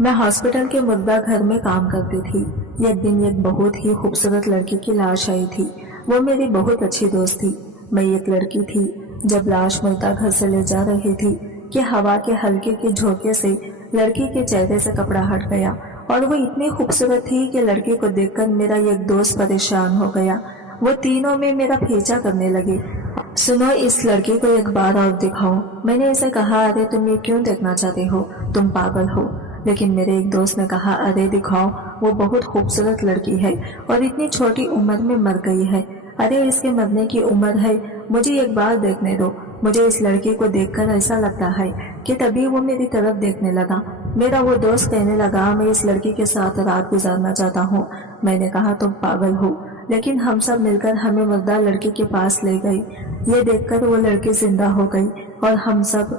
मैं हॉस्पिटल के मुर्दा घर में काम करती थी। एक दिन एक बहुत ही खूबसूरत लड़की की लाश आई थी। वो मेरी बहुत अच्छी दोस्त थी। मैं एक लड़की थी। जब लाश मुर्दा घर से ले जा रही थी कि हवा के हल्के के झोंके से लड़की के चेहरे से कपड़ा हट गया और वो इतनी खूबसूरत थी कि लड़की को देखकर मेरा एक दोस्त परेशान हो गया। वो तीनों में मेरा पीछा करने लगे। सुनो, इस लड़की को एक बार और दिखाओ। मैंने ऐसे कहा, अरे तुम ये क्यों देखना चाहते हो, तुम पागल हो। लेकिन मेरे एक दोस्त ने कहा, अरे दिखाओ, वो बहुत खूबसूरत लड़की है और इतनी छोटी उम्र में मर गई है। अरे इसके मरने की उम्र है, मुझे एक बार देखने दो। मुझे इस लड़की को देखकर ऐसा लगता है कि तभी वो मेरी तरफ देखने लगा। मेरा वो दोस्त कहने लगा, मैं इस लड़की के साथ रात गुजारना चाहता हूँ। मैंने कहा, तुम पागल हो। लेकिन हम सब मिलकर हमें मुर्दा लड़की के पास ले गई। ये देखकर वो लड़की जिंदा हो गई और हम सब,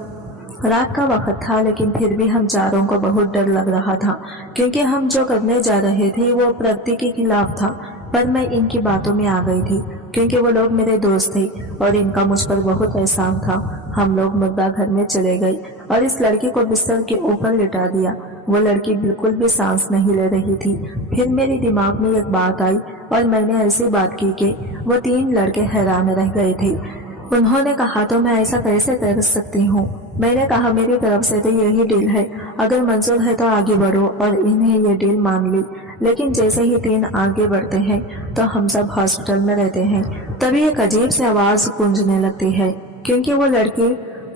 रात का वक्त था लेकिन फिर भी हम चारों को बहुत डर लग रहा था, क्योंकि हम जो करने जा रहे थे वो प्रकृति के खिलाफ था। पर मैं इनकी बातों में आ गई थी क्योंकि वो लोग मेरे दोस्त थे और इनका मुझ पर बहुत एहसान था। हम लोग मुर्दा घर में चले गए और इस लड़की को बिस्तर के ऊपर लिटा दिया। वो लड़की बिल्कुल भी सांस नहीं ले रही थी। फिर मेरे दिमाग में एक बात आई और मैंने ऐसी बात की कि वो तीन लड़के हैरान रह गए थे। उन्होंने कहा, तो मैं ऐसा कैसे कर सकती हूँ। मैंने कहा, मेरी तरफ से तो यही डील है, अगर मंजूर है तो आगे बढ़ो, और इन्हें ये डील मान ली। लेकिन जैसे ही तीन आगे बढ़ते हैं तो हम सब हॉस्पिटल में रहते हैं। तभी एक अजीब सी आवाज गूंजने लगती है, क्योंकि वो लड़की,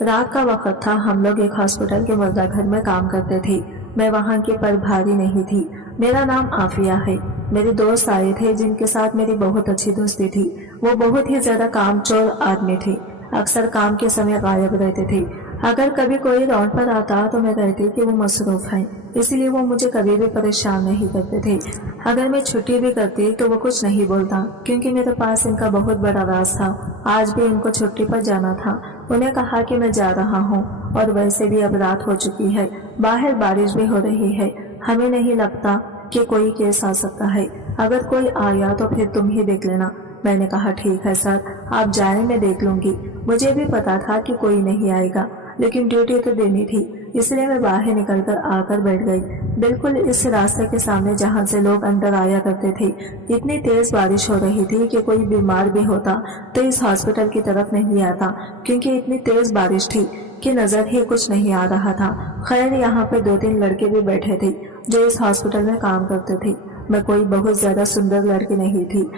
रात का वक्त था। हम लोग एक हॉस्पिटल के मुर्दा घर में काम करते थे। मैं वहाँ की प्रभारी नहीं थी। मेरा नाम आफिया है। मेरे दोस्त आए थे जिनके साथ मेरी बहुत अच्छी दोस्ती थी। वो बहुत ही ज्यादा कामचोर आदमी थे। अक्सर काम के समय गायब रहते थे। अगर कभी कोई राउंड पर आता तो मैं कहती कि वो मसरूफ हैं, इसलिए वो मुझे कभी भी परेशान नहीं करते थे। अगर मैं छुट्टी भी करती तो वो कुछ नहीं बोलता, क्योंकि मेरे पास इनका बहुत बड़ा राज था। आज भी इनको छुट्टी पर जाना था। उन्हें कहा कि मैं जा रहा हूँ, और वैसे भी अब रात हो चुकी है, बाहर बारिश भी हो रही है। हमें नहीं लगता कि कोई केस आ सकता है। अगर कोई आया तो फिर तुम ही देख लेना। मैंने कहा, ठीक है सर, आप जाए, मैं देख लूंगी। मुझे भी पता था कि कोई नहीं आएगा, लेकिन ड्यूटी तो देनी थी, इसलिए मैं बाहर निकलकर आकर बैठ गई, बिल्कुल इस रास्ते के सामने जहां से लोग अंदर आया करते थे। इतनी तेज बारिश हो रही थी कि कोई बीमार भी होता तो इस हॉस्पिटल की तरफ नहीं आता, क्योंकि इतनी तेज बारिश थी कि नजर ही कुछ नहीं आ रहा था। खैर, यहाँ पे दो तीन लड़के भी बैठे थे जो इस हॉस्पिटल में काम करते थे। मैं कोई बहुत ज्यादा सुंदर लड़की नहीं थी,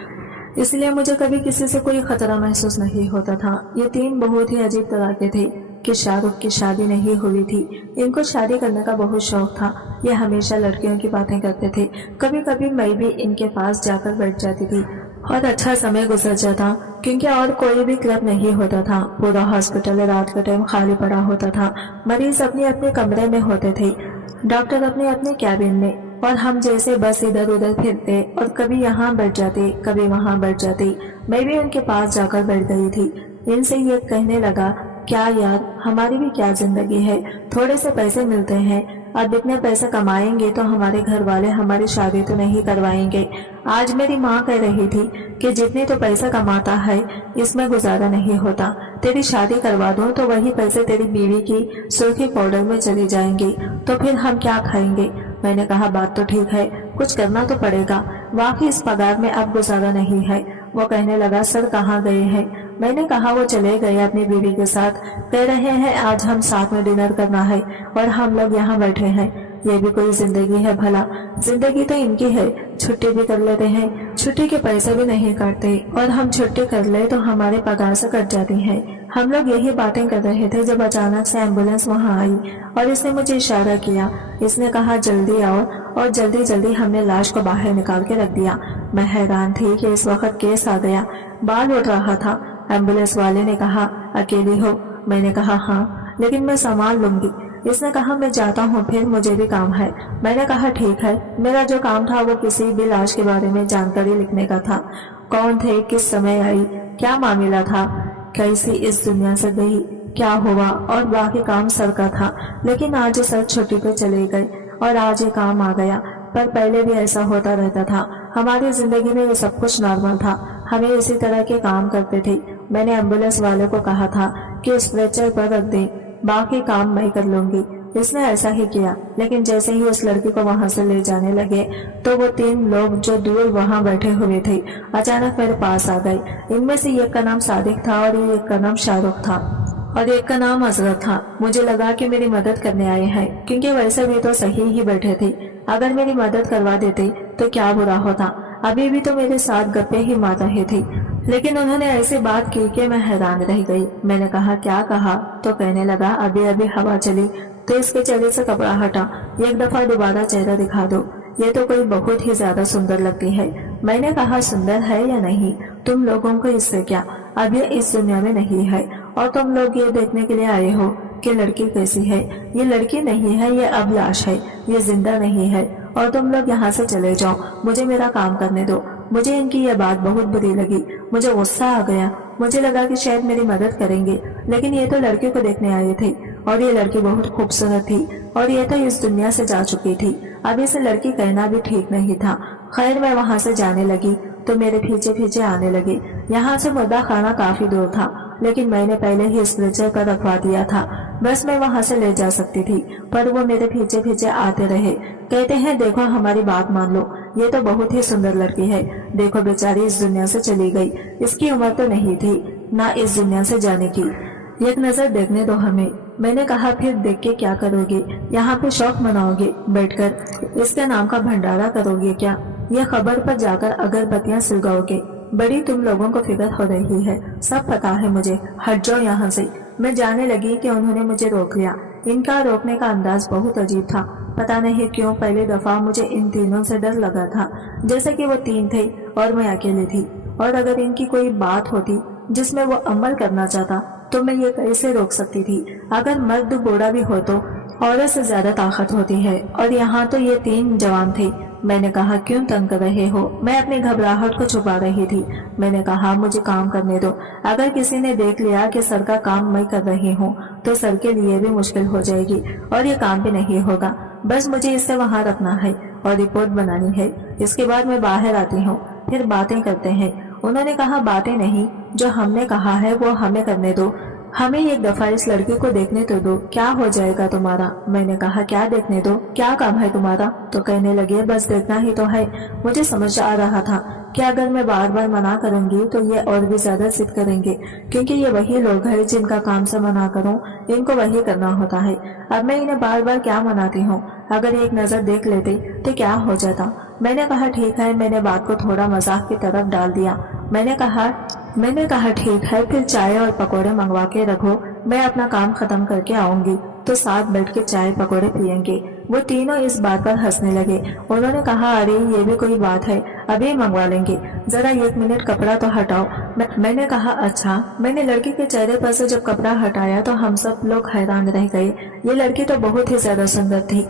इसलिए मुझे कभी किसी से कोई खतरा महसूस नहीं होता था। ये तीन बहुत ही अजीब तरह के थे कि शाहरुख की शादी नहीं हुई थी। इनको शादी करने का बहुत शौक था। ये हमेशा लड़कियों की बातें करते थे। कभी कभी मैं भी इनके पास जाकर बैठ जाती थी और अच्छा समय गुजर जाता, क्योंकि और कोई भी क्लब नहीं होता था। पूरा हॉस्पिटल रात का टाइम खाली पड़ा होता था। मरीज अपने अपने कमरे में होते थे, डॉक्टर अपने अपने कैबिन में, और हम जैसे बस इधर उधर फिरते और कभी यहाँ बैठ जाते, कभी वहाँ बैठ जाते। मैं भी उनके पास जाकर बैठ गई थी। इनसे ये कहने लगा, क्या यार, हमारी भी क्या जिंदगी है, थोड़े से पैसे मिलते हैं, अब इतने पैसे कमाएंगे तो हमारे घर वाले हमारी शादी तो नहीं करवाएंगे। आज मेरी माँ कह रही थी कि जितने तो पैसा कमाता है इसमें गुजारा नहीं होता, तेरी शादी करवा दो तो वही पैसे तेरी बीवी की सुर्खी पाउडर में चले जाएंगे, तो फिर हम क्या खाएंगे। मैंने कहा, बात तो ठीक है, कुछ करना तो पड़ेगा, वाकई इस पगार में अब गुजारा नहीं है। वो कहने लगा, सर कहाँ गए हैं। मैंने कहा, वो चले गए अपनी बीवी के साथ, कह रहे हैं आज हम साथ में डिनर करना है और हम लोग यहाँ बैठे हैं। ये भी कोई जिंदगी है भला। जिंदगी तो इनकी है, छुट्टी भी कर लेते हैं, छुट्टी के पैसे भी नहीं काटते, और हम छुट्टी कर ले तो हमारे पगार से कट जाती है। हम लोग यही बातें कर रहे थे जब अचानक से एम्बुलेंस वहाँ आई और इसने मुझे इशारा किया। इसने कहा, जल्दी आओ, और जल्दी जल्दी हमने लाश को बाहर निकाल के रख दिया। मैं हैरान थी कि इस वक्त केस आ गया। बाल उठ रहा था। एम्बुलेंस वाले ने कहा, अकेली हो। मैंने कहा, हाँ, लेकिन मैं संभाल लूंगी। इसने कहा, मैं जाता हूँ, फिर मुझे भी काम है। मैंने कहा, ठीक है। मेरा जो काम था वो किसी भी लाश के बारे में जानकारी लिखने का था। कौन थे, किस समय आई, क्या मामला था, कैसी इस दुनिया से गई, क्या हुआ, और बाकी काम सर का था। लेकिन आज सर छुट्टी पे चले गए और आज ये काम आ गया। पर पहले भी ऐसा होता रहता था। हमारी जिंदगी में ये सब कुछ नॉर्मल था। हमें इसी तरह के काम करते थे। मैंने एम्बुलेंस वाले को कहा था कि स्ट्रेचर पर रख दे, बाकी काम मैं कर लूंगी। इसने ऐसा ही किया, लेकिन जैसे ही उस लड़की को वहां से ले जाने लगे तो वो 3 लोग जो दूर वहां बैठे हुए थे अचानक मेरे पास आ गए। इनमें से एक का नाम सादिक था और एक का नाम शाहरुख था और एक का नाम अजरत था। मुझे लगा कि मेरी मदद करने आए हैं, क्योंकि वैसे भी तो सही ही बैठे थे। अगर मेरी मदद करवा देते तो क्या बुरा होता, अभी भी तो मेरे साथ गप्पे ही मार रहे थे। लेकिन उन्होंने ऐसी बात की कि मैं हैरान रह गई। मैंने कहा क्या कहा, तो कहने लगा अभी अभी हवा चली तो इसके चेहरे से कपड़ा हटा, एक दफा दोबारा चेहरा दिखा दो, ये तो कोई बहुत ही ज्यादा सुंदर लगती है। मैंने कहा सुंदर है या नहीं, तुम लोगों को इससे क्या, अब ये इस दुनिया में नहीं है और तुम लोग ये देखने के लिए आए हो कि लड़की कैसी है। ये लड़की नहीं है, ये अब लाश है, ये जिंदा नहीं है और तुम लोग यहाँ से चले जाओ, मुझे मेरा काम करने दो। मुझे इनकी यह बात बहुत बुरी लगी, मुझे गुस्सा आ गया। मुझे लगा कि शायद मेरी मदद करेंगे, लेकिन ये तो लड़की को देखने आए थे और ये लड़की बहुत खूबसूरत थी और ये तो इस दुनिया से जा चुकी थी। अब इसे लड़की कहना भी ठीक नहीं था। खैर मैं वहां से जाने लगी तो मेरे पीछे पीछे आने लगे। यहाँ से मुर्दा खाना काफी दूर था, लेकिन मैंने पहले ही स्ट्रेचर पर रखवा दिया था, बस मैं वहां से ले जा सकती थी, पर वो मेरे पीछे पीछे आते रहे। कहते हैं देखो हमारी बात मान लो, ये तो बहुत ही सुंदर लड़की है, देखो बेचारी इस दुनिया से चली गई, इसकी उम्र तो नहीं थी ना इस दुनिया से जाने की, एक नजर देखने दो हमें। मैंने कहा फिर देख के क्या करोगे, यहाँ पे शौक मनाओगे बैठकर, इसके नाम का भंडारा करोगे क्या, ये खबर पर जाकर अगरबत्तियां सुलगाओगे। बड़ी तुम लोगों को फिक्र हो रही है, सब पता है मुझे, हट जाओ यहाँ से। मैं जाने लगी कि उन्होंने मुझे रोक लिया। इनका रोकने का अंदाज बहुत अजीब था, पता नहीं क्यों पहली दफा मुझे इन तीनों से डर लगा था, जैसे कि वो 3 थे और मैं अकेली थी, और अगर इनकी कोई बात होती जिसमें वो अमल करना चाहता तो मैं ये कैसे रोक सकती थी। अगर मर्द बूढ़ा भी हो तो औरत से ज्यादा ताकत होती है, और यहाँ तो ये 3 जवान थे। मैंने कहा क्यों तंग कर रहे हो, मैं अपनी घबराहट को छुपा रही थी। मैंने कहा मुझे काम करने दो, अगर किसी ने देख लिया कि सर का काम मैं कर रही हूँ तो सर के लिए भी मुश्किल हो जाएगी और ये काम भी नहीं होगा। बस मुझे इससे वहाँ रखना है और रिपोर्ट बनानी है, इसके बाद मैं बाहर आती हूँ, फिर बातें करते हैं। उन्होंने कहा बातें नहीं, जो हमने कहा है वो हमें करने दो, हमें एक दफा इस लड़की को देखने तो दो, क्या हो जाएगा तुम्हारा। मैंने कहा क्या देखने दो, क्या काम है तुम्हारा, तो कहने लगे बस देखना ही तो है। मुझे समझ आ रहा था कि अगर मैं बार बार मना करूंगी तो ये और भी ज्यादा जिद करेंगे, क्योंकि ये वही लोग हैं जिनका काम से मना करूं इनको वही करना होता है। अब मैं इन्हें बार बार क्या मनाती हूँ, अगर एक नजर देख लेते तो क्या हो जाता। मैंने कहा ठीक है, मैंने बात को थोड़ा मजाक की तरफ डाल दिया। मैंने कहा ठीक है, फिर चाय और पकोड़े मंगवा के रखो, मैं अपना काम खत्म करके आऊंगी तो साथ बैठ के चाय पकोड़े पियेंगे। वो तीनों इस बात पर हंसने लगे। उन्होंने कहा अरे ये भी कोई बात है, अभी मंगवा लेंगे, जरा 1 मिनट कपड़ा तो हटाओ। मैंने कहा अच्छा। मैंने लड़की के चेहरे पर से जब कपड़ा हटाया तो हम सब लोग हैरान रह गए। ये लड़की तो बहुत ही ज्यादा सुंदर थी,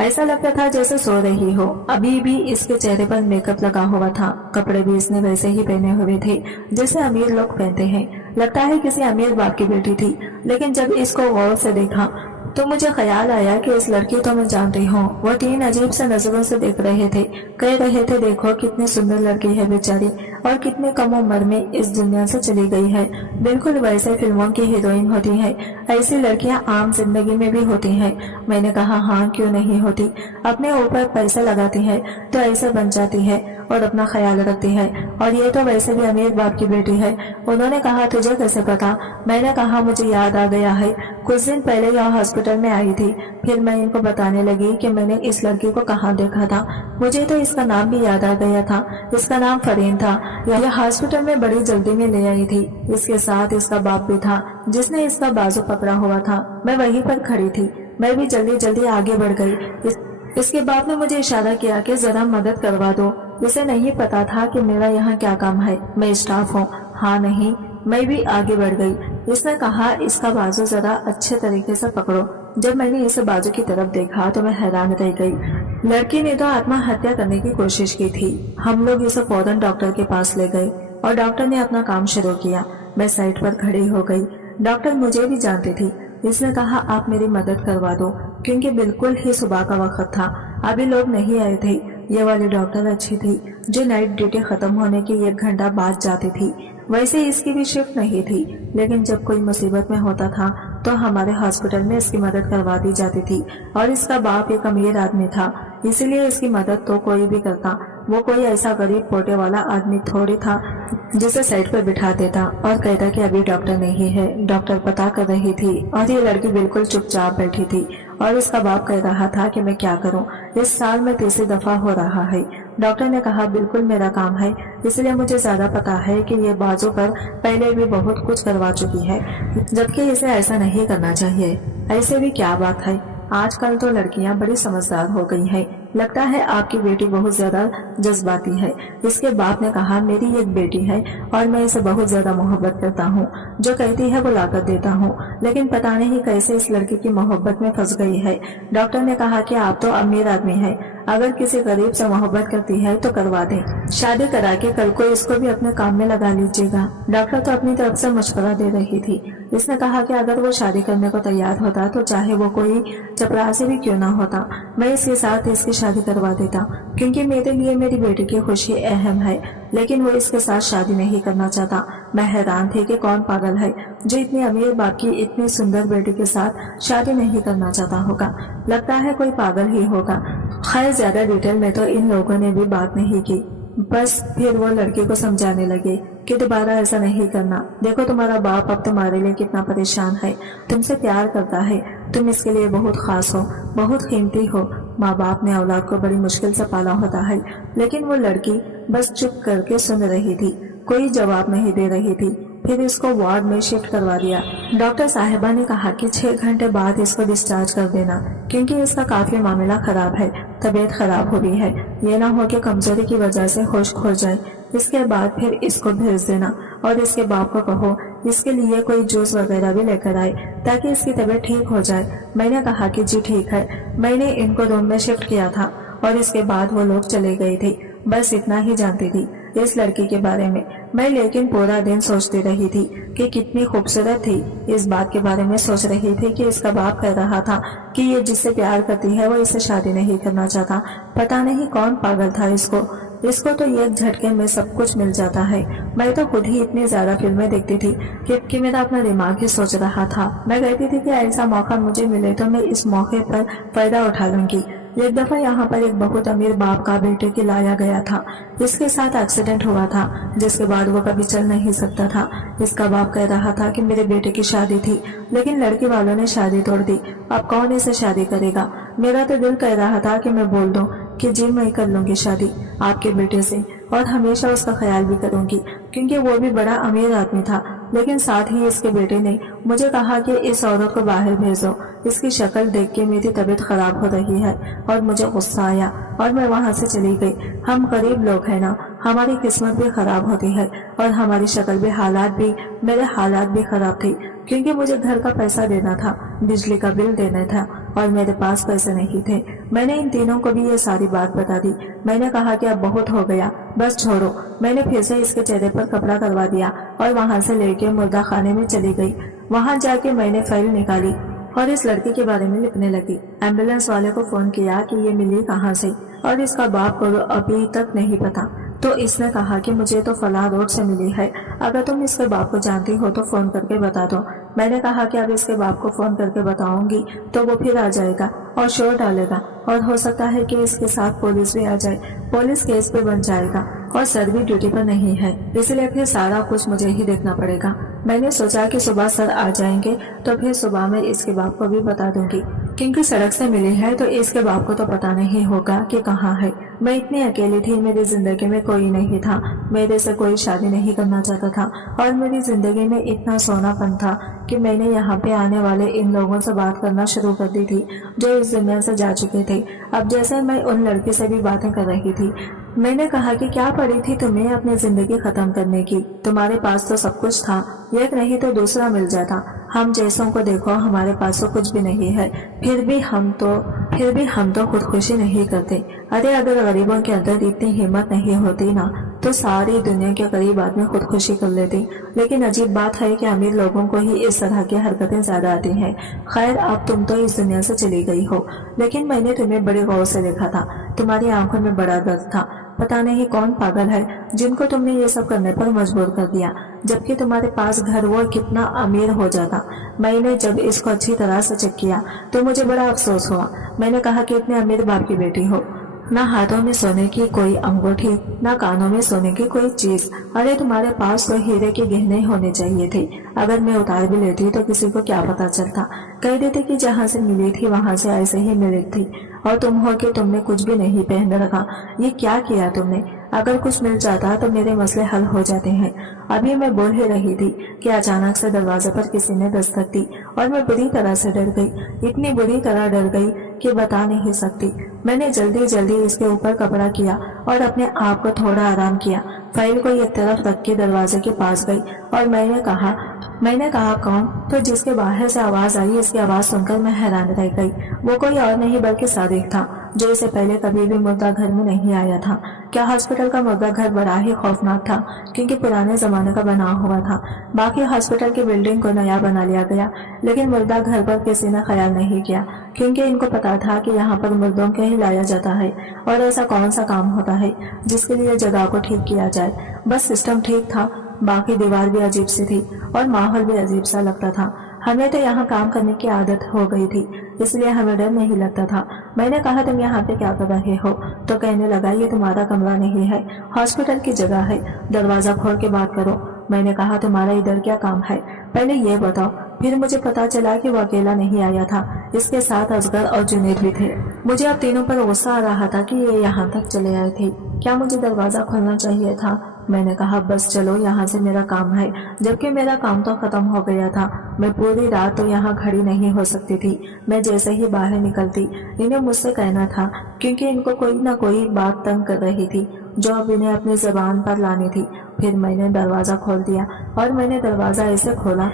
ऐसा लगता था जैसे सो रही हो। अभी भी इसके चेहरे पर मेकअप लगा हुआ था, कपड़े भी इसने वैसे ही पहने हुए थे जैसे अमीर लोग पहनते हैं। लगता है किसी अमीर बाप की बेटी थी। लेकिन जब इसको गौर से देखा तो मुझे ख्याल आया कि इस लड़की तो मैं जानती हूँ। वो 3 अजीब से नजरों से देख रहे थे, कह रहे थे देखो कितनी सुंदर लड़की है बेचारी, और कितने कम उम्र में इस दुनिया से चली गई है। बिल्कुल वैसे फिल्मों की हीरोइन होती है, ऐसी लड़कियां आम जिंदगी में भी होती हैं। मैंने कहा हाँ क्यों नहीं होती, अपने ऊपर पैसा लगाती है तो ऐसे बन जाती है और अपना ख्याल रखती है, और ये तो वैसे भी अमीर बाप की बेटी है। उन्होंने कहा तुझे कैसे पता। मैंने कहा मुझे याद आ गया है, कुछ दिन पहले यह हॉस्पिटल में आई थी। फिर मैं इनको बताने लगी कि मैंने इस लड़की को कहाँ देखा था। मुझे तो इसका नाम भी याद आ गया था, इसका नाम फरीन था। यह हॉस्पिटल में बड़ी जल्दी में ले आई थी, इसके साथ इसका बाप भी था जिसने इसका बाजू पकड़ा हुआ था। मैं वहीं पर खड़ी थी, मैं भी जल्दी जल्दी आगे बढ़ गई। इसके बाप ने मुझे इशारा किया कि जरा मदद करवा दो। इसे नहीं पता था कि मेरा यहाँ क्या काम है, मैं स्टाफ हूँ। हाँ नहीं, मैं भी आगे बढ़ गई। इसने कहा इसका बाजू जरा अच्छे तरीके से पकड़ो। जब मैंने इस बाजू की तरफ देखा तो मैं हैरान रह गई। लड़की ने तो आत्महत्या करने की कोशिश की थी। हम लोग इसे फौरन डॉक्टर के पास ले गए और डॉक्टर ने अपना काम शुरू किया। मैं साइड पर खड़ी हो गई। डॉक्टर मुझे भी जानती थी। इसने कहा आप मेरी मदद करवा दो, क्योंकि बिल्कुल ही सुबह का वक्त था, अभी लोग नहीं आए थे। ये वाली डॉक्टर अच्छी थी, जो नाइट ड्यूटी खत्म होने के 1 घंटा बाद जाती थी। वैसे इसकी भी शिफ्ट नहीं थी, लेकिन जब कोई मुसीबत में होता था तो हमारे हॉस्पिटल में इसकी मदद करवा दी जाती थी और इसका बाप एक अमीर आदमी था, इसीलिए इसकी मदद तो कोई भी करता। वो कोई ऐसा गरीब पोटे वाला आदमी थोड़ी था जिसे साइड पर बिठा देता और कहता कि अभी डॉक्टर नहीं है। डॉक्टर पता कर रही थी और ये लड़की बिल्कुल चुपचाप बैठी थी और इसका बाप कह रहा था कि मैं क्या करूं, इस साल में तीसरी दफा हो रहा है। डॉक्टर ने कहा बिल्कुल मेरा काम है, इसलिए मुझे ज्यादा पता है कि ये बाजू पर पहले भी बहुत कुछ करवा चुकी है, जबकि इसे ऐसा नहीं करना चाहिए। ऐसे भी क्या बात है, आजकल तो लड़कियां बड़ी समझदार हो गई हैं। लगता है आपकी बेटी बहुत ज्यादा जज्बाती है। इसके बाप ने कहा मेरी एक बेटी है और मैं इसे बहुत ज्यादा मोहब्बत करता हूँ, जो कहती है वो लाकर देता हूँ, लेकिन पता नहीं कैसे इस लड़की की मोहब्बत में फंस गई है। डॉक्टर ने कहा कि आप तो अमीर आदमी है, अगर किसी गरीब से मोहब्बत करती है तो करवा दें, शादी करा के कल को इसको भी अपने काम में लगा लीजिएगा। डॉक्टर तो अपनी तरफ से मशवरा दे रही थी। इसने कहा कि अगर वो शादी करने को तैयार होता तो चाहे वो कोई चपरासी भी क्यों ना होता, मैं इसके साथ इसकी शादी करवा देता, क्योंकि मेरे लिए मेरी बेटी की खुशी अहम है। लेकिन वो इसके साथ शादी नहीं करना चाहता। मैं हैरान थी कि कौन पागल है जो इतनी अमीर बाप की इतनी सुंदर बेटी के साथ शादी नहीं करना चाहता होगा। लगता है कोई पागल ही होगा। खैर ज्यादा डिटेल में तो इन लोगों ने भी बात नहीं की। बस फिर वो लड़की को समझाने लगे कि दोबारा ऐसा नहीं करना। देखो तुम्हारा बाप अब तुम्हारे लिए कितना परेशान है, तुमसे प्यार करता है, तुम इसके लिए बहुत खास हो, बहुत कीमती हो। माँ बाप ने औलाद को बड़ी मुश्किल से पाला होता है, लेकिन वो लड़की बस चुप करके सुन रही थी, कोई जवाब नहीं दे रही थी। फिर इसको वार्ड में शिफ्ट करवा दिया। डॉक्टर साहिबा ने कहा कि 6 घंटे बाद इसको डिस्चार्ज कर देना, क्योंकि इसका काफी मामला खराब है, तबीयत खराब हो रही है, ये ना हो कि कमजोरी की वजह से होश खो जाए। इसके बाद फिर इसको भेज देना और इसके बाप को कहो इसके लिए कोई जूस वगैरह भी लेकर आए ताकि इसकी तबीयत ठीक हो जाए। मैंने कहा कि जी ठीक है। मैंने इनको रूम में शिफ्ट किया था और इसके बाद वो लोग चले गए थे। बस इतना ही जानती थी इस लड़की के बारे में मैं, लेकिन पूरा दिन सोचती रही थी कि कितनी खूबसूरत थी। इस बात के बारे में सोच रही थी कि इसका बाप कह रहा था कि ये जिससे प्यार करती है वो इससे शादी नहीं करना चाहता। पता नहीं कौन पागल था इसको तो एक झटके में सब कुछ मिल जाता है। मैं तो खुद ही इतनी ज्यादा फिल्में देखती थी कि मेरा अपना दिमाग ही सोच रहा था। मैं कहती थी कि ऐसा मौका मुझे मिले तो मैं इस मौके पर फायदा उठा लूंगी। एक दफा यहाँ पर एक बहुत अमीर बाप का बेटे के लाया गया था। इसके साथ एक्सीडेंट हुआ था, जिसके बाद वो कभी चल नहीं सकता था। इसका बाप कह रहा था कि मेरे बेटे की शादी थी, लेकिन लड़की वालों ने शादी तोड़ दी। अब कौन इसे शादी करेगा? मेरा तो दिल कह रहा था कि मैं बोल दूं कि जी मैं कर लूंगी शादी आपके बेटे से और हमेशा उसका ख्याल भी करूंगी, क्योंकि वो भी बड़ा अमीर आदमी था। लेकिन साथ ही इसके बेटे ने मुझे कहा कि इस औरत को बाहर भेजो, इसकी शक्ल देख के मेरी तबीयत खराब हो रही है। और मुझे गुस्सा आया और मैं वहां से चली गई। हम गरीब लोग हैं ना, हमारी किस्मत भी खराब होती है और हमारी शक्ल भी मेरे हालात भी खराब थे, क्योंकि मुझे घर का पैसा देना था, बिजली का बिल देना था और मेरे पास पैसे नहीं थे। मैंने इन तीनों को भी ये सारी बात बता दी। मैंने कहा कि अब बहुत हो गया, बस छोड़ो। मैंने फिर से इसके चेहरे पर कपड़ा करवा दिया और वहां से लेके मुर्दा खाने में चली गई। वहां जाके मैंने फाइल निकाली और इस लड़की के बारे में लिखने लगी। एम्बुलेंस वाले को फोन किया कि ये मिली कहाँ से, और इसका बाप को अभी तक नहीं पता। तो इसने कहा कि मुझे तो फलां रोड से मिली है, अगर तुम इसके बाप को जानती हो तो फोन करके बता दो। मैंने कहा कि अब इसके बाप को फोन करके बताऊंगी तो वो फिर आ जाएगा और शोर डालेगा, और हो सकता है कि इसके साथ पुलिस भी आ जाए। पुलिस केस पे बन जाएगा और सर भी ड्यूटी पर नहीं है, इसलिए फिर सारा कुछ मुझे ही देखना पड़ेगा। मैंने सोचा कि सुबह सर आ जाएंगे तो फिर सुबह में इसके बाप को भी बता दूंगी, क्योंकि सड़क से मिली है तो इसके बाप को तो पता नहीं होगा कि कहाँ है। मैं इतनी अकेली थी, मेरी जिंदगी में कोई नहीं था, मेरे से कोई शादी नहीं करना चाहता था और मेरी जिंदगी में इतना सोनापन था कि मैंने यहाँ पे आने वाले इन लोगों से बात करना शुरू कर दी थी जो इस दुनिया से जा चुके थे। अब जैसे मैं उन लड़की से भी बातें कर रही थी, मैंने कहा कि क्या पड़ी थी तुम्हें अपनी जिंदगी खत्म करने की, तुम्हारे पास तो सब कुछ था, एक नहीं तो दूसरा मिल जाता। हम जैसों को देखो, हमारे पास तो कुछ भी नहीं है, फिर भी हम तो खुदकुशी नहीं करते। अरे अगर गरीबों के अंदर इतनी हिम्मत नहीं होती ना तो सारी दुनिया के करीब आदमी खुदकुशी कर लेते। लेकिन अजीब बात है कि अमीर लोगों को ही इस तरह की हरकतें ज्यादा आती हैं। खैर, अब तुम तो इस दुनिया से चली गई हो, लेकिन मैंने तुम्हें बड़े गौर से देखा था। तुम्हारी आंखों में बड़ा दर्द था। पता नहीं कौन पागल है जिनको तुमने ये सब करने पर मजबूर कर दिया, जबकि तुम्हारे पास घर वो कितना अमीर हो जाता। मैंने जब इसको अच्छी तरह से चेक किया तो मुझे बड़ा अफसोस हुआ। मैंने कहा कि इतने अमीर बाप की बेटी हो, ना हाथों में सोने की कोई अंगूठी, ना कानों में सोने की कोई चीज। अरे तुम्हारे पास तो हीरे के गहने होने चाहिए थे। अगर मैं उतार भी लेती तो किसी को क्या पता चलता। कह देते कि जहाँ से मिली थी वहां से ऐसे ही मिली थी। और तुम हो कि तुमने कुछ भी नहीं पहन रखा। ये क्या किया तुमने? अगर कुछ मिल जाता तो मेरे मसले हल हो जाते हैं। अभी मैं बोल ही रही थी कि अचानक से दरवाजे पर किसी ने दस्तक दी और मैं बुरी तरह से डर गई। इतनी बुरी तरह डर गई कि बता नहीं सकती। मैंने जल्दी जल्दी इसके ऊपर कपड़ा किया और अपने आप को थोड़ा आराम किया। फाइल को एक तरफ रख के दरवाजे के पास गई और मैंने कहा कौन? तो जिसके बाहर से आवाज आई, इसकी आवाज सुनकर मैं हैरान रह गई। वो कोई और नहीं बल्कि सादिक था, जो इससे पहले कभी भी मुर्दा घर में नहीं आया था। क्या हॉस्पिटल का मुर्दा घर बड़ा ही खौफनाक था, क्योंकि पुराने जमाने का बना हुआ था। बाकी हॉस्पिटल की बिल्डिंग को नया बना लिया गया, लेकिन मुर्दा घर पर किसी ने ख्याल नहीं किया, क्योंकि इनको पता था कि यहाँ पर मुर्दों को ही लाया जाता है। और ऐसा कौन सा काम होता है जिसके लिए जगह को ठीक किया जाए। बस सिस्टम ठीक था, बाकी दीवार भी अजीब सी थी और माहौल भी अजीब सा लगता था। हमें तो यहाँ काम करने की आदत हो गई थी, इसलिए हमें डर नहीं लगता था। मैंने कहा तुम यहाँ पे क्या कर रहे हो? तो कहने लगा ये तुम्हारा कमरा नहीं है, हॉस्पिटल की जगह है, दरवाजा खोल के बात करो। मैंने कहा तुम्हारा इधर क्या काम है, पहले ये बताओ। फिर मुझे पता चला कि वो अकेला नहीं आया था, इसके साथ असगर और जुनैद भी थे। मुझे अब तीनों पर गुस्सा आ रहा था कि ये यहाँ तक चले आए थे। क्या मुझे दरवाजा खोलना चाहिए था? मैंने कहा बस चलो, यहाँ से मेरा काम है, जबकि मेरा काम तो खत्म हो गया था। मैं पूरी रात तो यहाँ खड़ी नहीं हो सकती थी। मैं जैसे ही बाहर निकलती इन्हें मुझसे कहना था, क्योंकि इनको कोई ना कोई बात तंग कर रही थी जो अब इन्हें अपनी जबान पर लानी थी। फिर मैंने दरवाजा खोल दिया और मैंने दरवाजा ऐसे खोला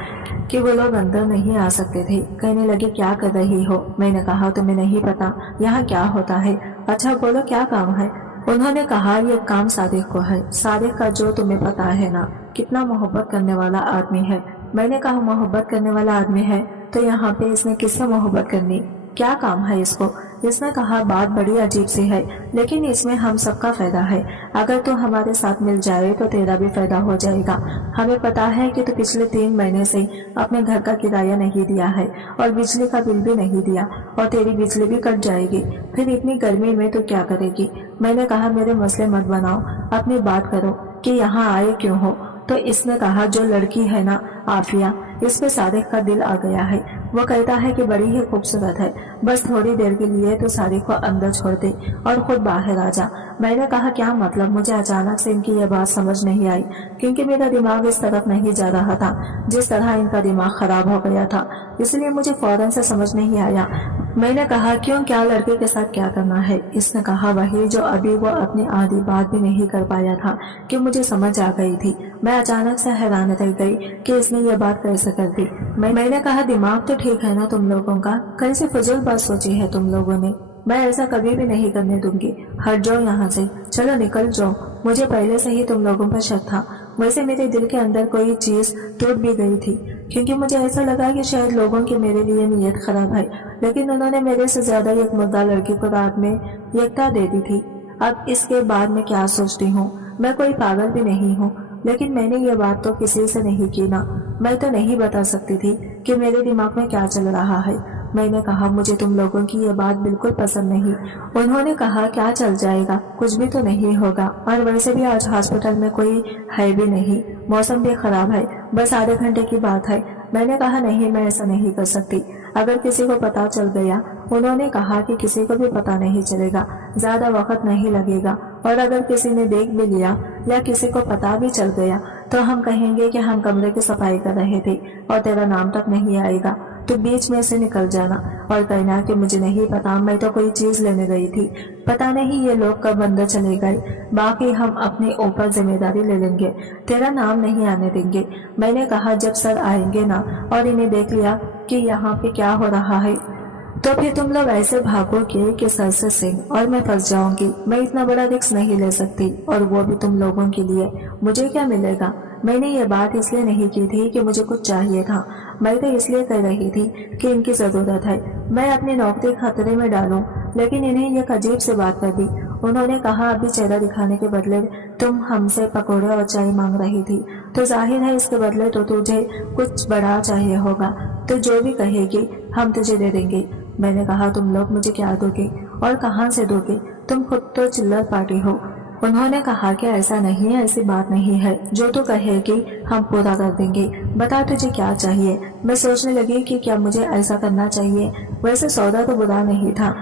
कि वो लोग अंदर नहीं आ सकते थे। कहने लगे क्या कर रही हो? मैंने कहा तुम्हें नहीं पता यहाँ क्या होता है? अच्छा बोलो क्या काम है? उन्होंने कहा ये काम सादिक को है, सादिक का जो तुम्हें पता है ना, कितना मोहब्बत करने वाला आदमी है। मैंने कहा मोहब्बत करने वाला आदमी है तो यहाँ पे इसने किससे मोहब्बत करनी? क्या काम है इसको? इसने कहा बात बड़ी अजीब सी है, लेकिन इसमें हम सबका फायदा है। अगर तू हमारे साथ मिल जाए तो तेरा भी फायदा हो जाएगा। हमें पता है कि तू पिछले 3 महीने से अपने घर का किराया नहीं दिया है और बिजली का बिल भी नहीं दिया, और तेरी बिजली भी कट जाएगी। फिर इतनी गर्मी में तू क्या करेगी? मैंने कहा मेरे मसले मत बनाओ, अपनी बात करो कि यहाँ आए क्यों हो। तो इसने कहा जो लड़की है ना आफिया, इस पे सादिक का दिल आ गया है। वो कहता है कि बड़ी ही खूबसूरत है, बस थोड़ी देर के लिए तो सादिक को अंदर छोड़ दे और खुद बाहर आ जा। मैंने कहा क्या मतलब? मुझे अचानक से इनकी यह बात समझ नहीं आई, क्योंकि मेरा दिमाग इस तरफ नहीं जा रहा था जिस तरह इनका दिमाग खराब हो गया था, इसलिए मुझे फौरन से समझ नहीं आया। मैंने कहा क्यों, क्या लड़के के साथ क्या करना है? इसने कहा वही जो अभी वो अपनी आधी बात भी नहीं कर पाया था कि मुझे समझ आ गई थी। मैं अचानक से हैरान रह गई कि इसने ये बात कैसे कर दी। मैंने कहा दिमाग तो ठीक है ना तुम लोगों का, कैसे फजूल बात सोची है तुम लोगों ने? मैं ऐसा कभी भी नहीं करने दूंगी। हट जाओ यहाँ से, चलो निकल जाओ। मुझे पहले से ही तुम लोगों पर शक था। वैसे मेरे दिल के अंदर कोई चीज टूट भी गई थी, क्योंकि मुझे ऐसा लगा कि शायद लोगों की मेरे लिए नीयत खराब है, लेकिन उन्होंने मेरे से ज्यादा एक मुर्दा लड़की को रात में यकता दे दी थी। अब इसके बाद मैं क्या सोचती हूँ? मैं कोई पागल भी नहीं हूँ, लेकिन मैंने ये बात तो किसी से नहीं की ना। मैं तो नहीं बता सकती थी कि मेरे दिमाग में क्या चल रहा है। मैंने कहा मुझे तुम लोगों की ये बात बिल्कुल पसंद नहीं। उन्होंने कहा क्या चल जाएगा, कुछ भी तो नहीं होगा, और वैसे भी आज हॉस्पिटल में कोई है भी नहीं, मौसम भी खराब है, बस आधे घंटे की बात है। मैंने कहा नहीं, मैं ऐसा नहीं कर सकती। अगर किसी को पता चल गया, उन्होंने कहा कि किसी को भी पता नहीं चलेगा, ज्यादा वक्त नहीं लगेगा, और अगर किसी ने देख भी लिया या किसी को पता भी चल गया तो हम कहेंगे कि हम कमरे की सफाई कर रहे थे और तेरा नाम तक नहीं आएगा। तो बीच में से निकल जाना और कहना कि मुझे नहीं पता, मैं तो कोई चीज लेने गई थी, पता नहीं ये लोग कब अंदर चले गए, बाकी हम अपने ऊपर जिम्मेदारी ले लेंगे, तेरा नाम नहीं आने देंगे। मैंने कहा जब सर आएंगे ना और इन्हें देख लिया कि यहाँ पे क्या हो रहा है तो फिर तुम लोग ऐसे भागोगे कि सर से सिंह और मैं फंस जाऊंगी। मैं इतना बड़ा रिस्क नहीं ले सकती, और वो भी तुम लोगों के लिए। मुझे क्या मिलेगा? मैंने ये बात इसलिए नहीं की थी कि मुझे कुछ चाहिए था, मैं तो इसलिए कह रही थी कि इनकी जरूरत है, मैं अपनी नौकरी खतरे में डालूं। लेकिन इन्हें एक अजीब सी बात कर दी। उन्होंने कहा अभी चेहरा दिखाने के बदले तुम हमसे पकौड़े और चाय मांग रही थी, तो जाहिर है इसके बदले तो तुझे कुछ बड़ा चाहिए होगा, तो जो भी कहेगी हम तुझे दे देंगे। मैंने कहा तुम लोग मुझे क्या दोगे और कहाँ से दोगे? तुम खुद तो चिल्लर पार्टी हो। उन्होंने कहा कि ऐसा नहीं है, ऐसी बात नहीं है, जो तू कहेगी हम पूरा कर देंगे। बता तुझे क्या चाहिए? मैं सोचने लगी कि क्या मुझे ऐसा करना चाहिए। वैसे सौदा तो बुरा नहीं था।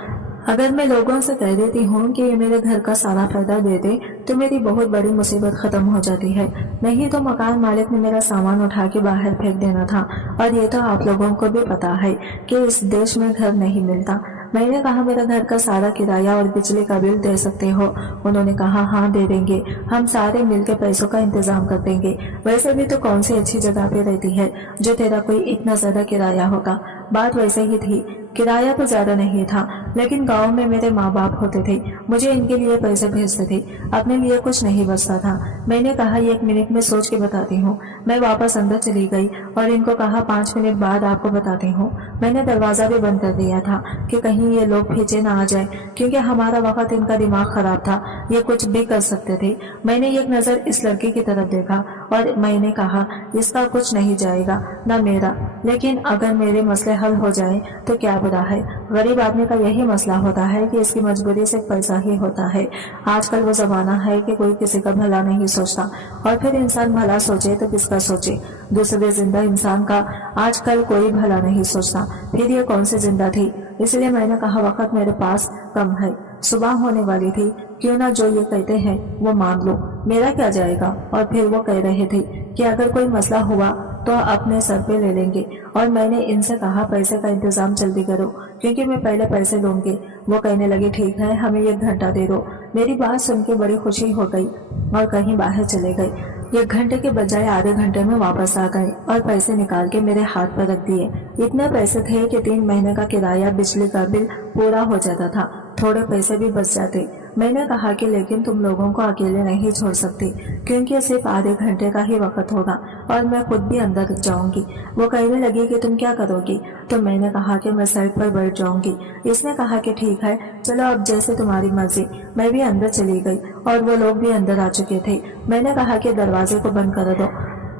अगर मैं लोगों से कह देती हूँ कि ये मेरे घर का सारा फायदा दे दे तो मेरी बहुत बड़ी मुसीबत खत्म हो जाती है। नहीं तो मकान मालिक ने मेरा सामान उठा के बाहर फेंक देना था, और ये तो आप लोगों को भी पता है कि इस देश में घर नहीं मिलता। मैंने कहा मेरा घर का सारा किराया और बिजली का बिल दे सकते हो? उन्होंने कहा हाँ दे देंगे, हम सारे मिलकर पैसों का इंतजाम कर देंगे। वैसे भी तो कौन सी अच्छी जगह पे रहती है जो तेरा कोई इतना ज्यादा किराया होगा। बात वैसे ही थी, किराया तो ज्यादा नहीं था, लेकिन गांव में मेरे माँ बाप होते थे, मुझे इनके लिए पैसे भेजते थे, अपने लिए कुछ नहीं बचता था। मैंने कहा 1 मिनट में सोच के बताती हूँ। मैं वापस अंदर चली गई और इनको कहा 5 मिनट बाद आपको बताती हूँ। मैंने दरवाजा भी बंद कर दिया था कि कहीं ये लोग पीछे ना आ जाए, क्योंकि हमारा वक्त इनका दिमाग खराब था, ये कुछ भी कर सकते थे। मैंने एक नजर इस लड़की की तरफ देखा और मैंने कहा इसका कुछ नहीं जाएगा, ना मेरा, लेकिन अगर मेरे मसले हल हो जाए तो क्या बुरा है। गरीब आदमी का यही मसला होता है कि इसकी मजबूरी से पैसा ही होता है। आजकल वो जमाना है कि कोई किसी का भला नहीं सोचता, और फिर इंसान भला सोचे तो किसका सोचे? दूसरे जिंदा इंसान का आजकल कोई भला नहीं सोचता, फिर ये कौन सी जिंदा थी? इसलिए मैंने कहा वक्त मेरे पास कम है, सुबह होने वाली थी, क्यों ना जो ये कहते हैं वो मान लो, मेरा क्या जाएगा। और फिर वो कह रहे थे कि अगर कोई मसला हुआ तो अपने सर पे ले लेंगे, और मैंने इनसे कहा पैसे का इंतजाम जल्दी करो क्योंकि मैं पहले पैसे लूंगी। वो कहने लगे ठीक है, हमें 1 घंटा दे दो। मेरी बात सुन के बड़ी खुशी हो गई और कहीं बाहर चले गए। 1 घंटे के बजाय आधे घंटे में वापस आ गए और पैसे निकाल के मेरे हाथ पर रख दिए। इतने पैसे थे कि 3 महीने का किराया, बिजली का बिल पूरा हो जाता था, थोड़े पैसे भी बच जाते। मैंने कहा कि लेकिन तुम लोगों को अकेले नहीं छोड़ सकती, क्योंकि सिर्फ आधे घंटे का ही वक्त होगा और मैं खुद भी अंदर जाऊंगी। वो कहने लगी कि तुम क्या करोगी? तो मैंने कहा कि मैं साइड पर बैठ जाऊंगी। इसने कहा कि ठीक है चलो अब जैसे तुम्हारी मर्जी। मैं भी अंदर चली गई और वो लोग भी अंदर आ चुके थे। मैंने कहा कि दरवाजे को बंद कर दो।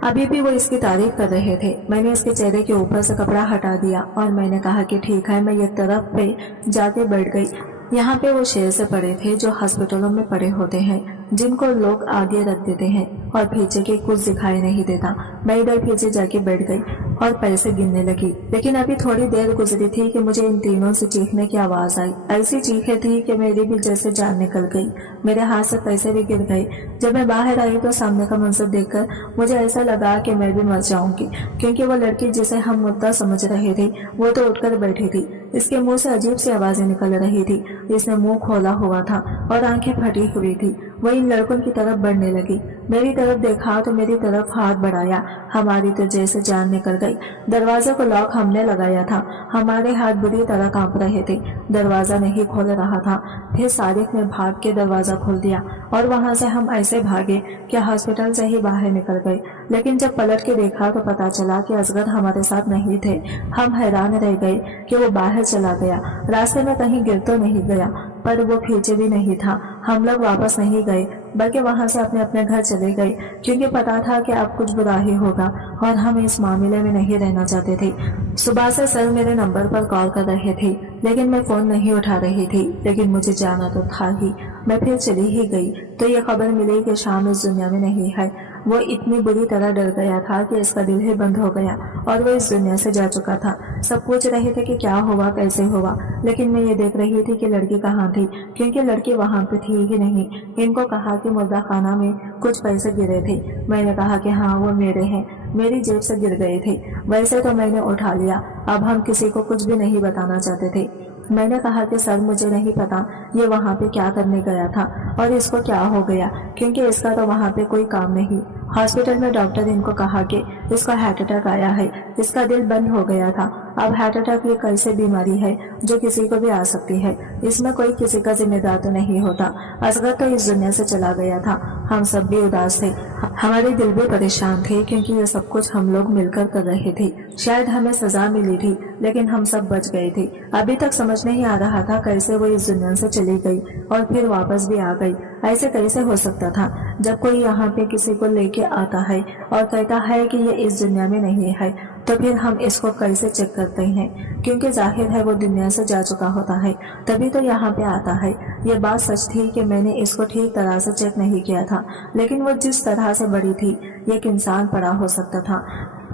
अभी भी वो इसकी तारीफ कर रहे थे। मैंने इसके चेहरे के ऊपर से कपड़ा हटा दिया और मैंने कहा कि ठीक है। मैं एक तरफ पे जाके बैठ गई। यहाँ पे वो शेर से पड़े थे जो हॉस्पिटलों में पड़े होते हैं, जिनको लोग आगे रख देते हैं और पीछे के कुछ दिखाई नहीं देता। मैं इधर पीछे जाके बैठ गई और पैसे गिनने लगी। लेकिन अभी थोड़ी देर गुजरी थी कि मुझे इन तीनों से चीखने की आवाज आई। ऐसी चीखें थी कि मेरी भी जैसे जान निकल गई। मेरे हाथ से पैसे भी गिर गए। जब मैं बाहर आई तो सामने का मंजर देखकर मुझे ऐसा लगा कि मैं भी मर जाऊंगी, क्योंकि वो लड़की जिसे हम मुद्दा समझ रहे थे वो तो उठकर बैठी थी। इसके मुंह से अजीब सी आवाजें निकल रही थी। इसने मुंह खोला हुआ था और आंखें फटी हुई थी। वो इन लड़कों की तरफ बढ़ने लगी। मेरी तरफ देखा तो मेरी तरफ हाथ बढ़ाया। हमारी तो जैसे जान निकल गई। दरवाजे को लॉक हमने लगाया था। हमारे हाथ बुरी तरह कांप रहे थे। दरवाजा नहीं खोल रहा था। फिर सारिक ने भाग के दरवाजा खोल दिया और वहां से हम ऐसे भागे कि हॉस्पिटल से ही बाहर निकल गए। लेकिन जब पलट के देखा तो पता चला कि असगर हमारे साथ नहीं थे। हम हैरान रह गए कि वो बाहर चला गया। रास्ते में कहीं गिर तो नहीं गया, पर वो पीछे भी नहीं था। हम लोग वापस नहीं गए, बल्कि वहां से अपने अपने घर चले गए, क्योंकि पता था कि अब कुछ बुरा ही होगा और हम इस मामले में नहीं रहना चाहते थे। सुबह से सर मेरे नंबर पर कॉल कर रहे थे, लेकिन मैं फोन नहीं उठा रही थी। लेकिन मुझे जाना तो था ही। मैं फिर चली ही गई तो ये खबर मिली कि शाम इस दुनिया में नहीं है। वो इतनी बुरी तरह डर गया था कि इसका दिल ही बंद हो गया और वो इस दुनिया से जा चुका था। सब पूछ रहे थे कि क्या हुआ, कैसे हुआ, लेकिन मैं ये देख रही थी कि लड़की कहाँ थी, क्योंकि लड़की वहां पे थी ही नहीं। इनको कहा कि मुर्दा खाना में कुछ पैसे गिरे थे। मैंने कहा कि हाँ वो मेरे हैं, मेरी जेब से गिर गए थे। वैसे तो मैंने उठा लिया। अब हम किसी को कुछ भी नहीं बताना चाहते थे। मैंने कहा कि सर मुझे नहीं पता ये वहाँ पे क्या करने गया था और इसको क्या हो गया, क्योंकि इसका तो वहाँ पे कोई काम नहीं। हॉस्पिटल में डॉक्टर इनको कहा कि इसको हार्ट अटैक आया है, इसका दिल बंद हो गया था। अब हार्ट अटैक ये कैसे बीमारी है जो किसी को भी आ सकती है, इसमें कोई किसी का जिम्मेदार तो नहीं होता। असगर तो इस दुनिया से चला गया था, हम सब भी उदास थे, हमारे दिल भी परेशान थे क्योंकि ये सब कुछ हम लोग मिलकर कर रहे थे। शायद हमें सजा मिली थी लेकिन हम सब बच गए थे। अभी तक समझ नहीं आ रहा था कैसे वो इस दुनिया से चली गई और फिर वापस भी आ गई। ऐसे कैसे हो सकता था? जब कोई यहाँ पे किसी को लेके आता है और कहता है कि ये इस दुनिया में नहीं है, तो फिर हम इसको कैसे चेक करते हैं? क्योंकि जाहिर है वो दुनिया से जा चुका होता है, तभी तो यहाँ पे आता है। ये बात सच थी कि मैंने इसको ठीक तरह से चेक नहीं किया था, लेकिन वो जिस तरह से बड़ी थी, एक इंसान पड़ा हो सकता था,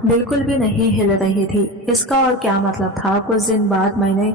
बिल्कुल भी नहीं हिल रही थी। इसका और क्या मतलब था? कुछ दिन बाद मैंने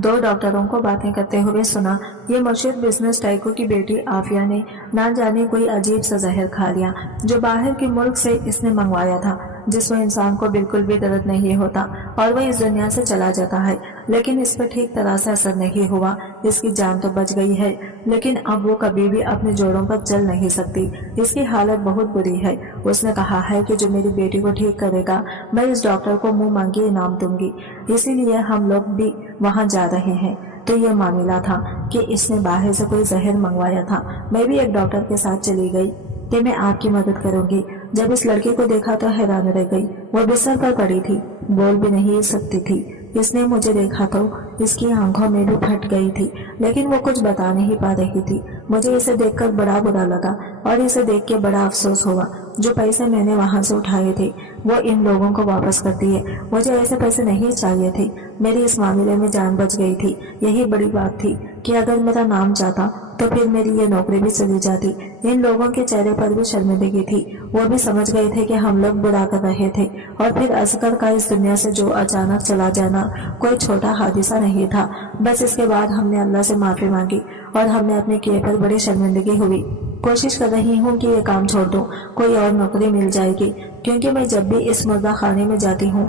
2 डॉक्टरों को बातें करते हुए सुना। ये मशहूर बिजनेस टाइकू की बेटी आफिया ने ना जाने कोई अजीब सा जहर खा लिया जो बाहर के मुल्क से इसने मंगवाया था, जिसमें इंसान को बिल्कुल भी दर्द नहीं होता और वह इस दुनिया से चला जाता है। लेकिन इस पर ठीक तरह से असर नहीं हुआ। इसकी जान तो बच गई है, लेकिन अब वो कभी भी अपने जोड़ों पर चल नहीं सकती। इसकी हालत बहुत बुरी है। उसने कहा है कि जो मेरी बेटी को ठीक करेगा, मैं इस डॉक्टर को मुंह मांगी इनाम दूंगी। इसीलिए हम लोग भी वहाँ जा रहे हैं। तो ये मामला था कि इसने बाहर से कोई जहर मंगवाया था। मैं भी एक डॉक्टर के साथ चली गई कि मैं आपकी मदद करूंगी। जब इस लड़की को देखा तो हैरान रह गई। वो बिस्तर पर पड़ी थी, बोल भी नहीं सकती थी। इसने मुझे देखा तो इसकी आंखों में भी फट गई थी, लेकिन वो कुछ बता नहीं पा रही थी। मुझे इसे देखकर बड़ा बुरा लगा और इसे देख के बड़ा अफसोस हुआ। जो पैसे मैंने वहां से उठाए थे वो इन लोगों को वापस कर दिए। मुझे ऐसे पैसे नहीं चाहिए थे। मेरी इस मामले में जान बच गई थी। यही बड़ी बात थी कि अगर मेरा नाम जाता तो फिर मेरी ये नौकरी भी चली जाती। इन लोगों के चेहरे पर भी शर्मिंदगी थी। वो भी समझ गए थे कि हम लोग बुरा कर रहे थे। और फिर असगर का इस दुनिया से जो अचानक चला जाना कोई छोटा हादसा नहीं था। बस इसके बाद हमने अल्लाह से माफी मांगी और हमने अपने किए पर बड़ी शर्मिंदगी हुई। कोशिश कर रही हूँ कि ये काम छोड़ दूँ, कोई और नौकरी मिल जाएगी, क्योंकि मैं जब भी इस मुर्दा खाने में जाती हूँ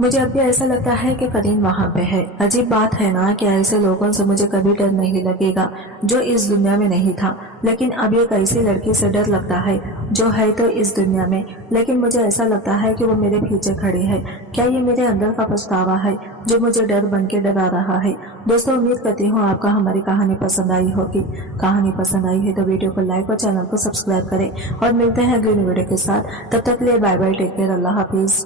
मुझे अब भी ऐसा लगता है कि करीम वहाँ पे है। अजीब बात है ना कि ऐसे लोगों से मुझे कभी डर नहीं लगेगा जो इस दुनिया में नहीं था, लेकिन अब एक ऐसी लड़की से डर लगता है जो है तो इस दुनिया में, लेकिन मुझे ऐसा लगता है कि वो मेरे पीछे खड़ी है। क्या ये मेरे अंदर का पछतावा है जो मुझे डर बन के डरा रहा है? दोस्तों, उम्मीद करती हूँ आपका हमारी कहानी पसंद आई होगी। कहानी पसंद आई है तो वीडियो को लाइक और चैनल को सब्सक्राइब करें और मिलते हैं अगली वीडियो के साथ। तब तक के लिए बाय बाय, टेक केयर, अल्लाह हाफिज।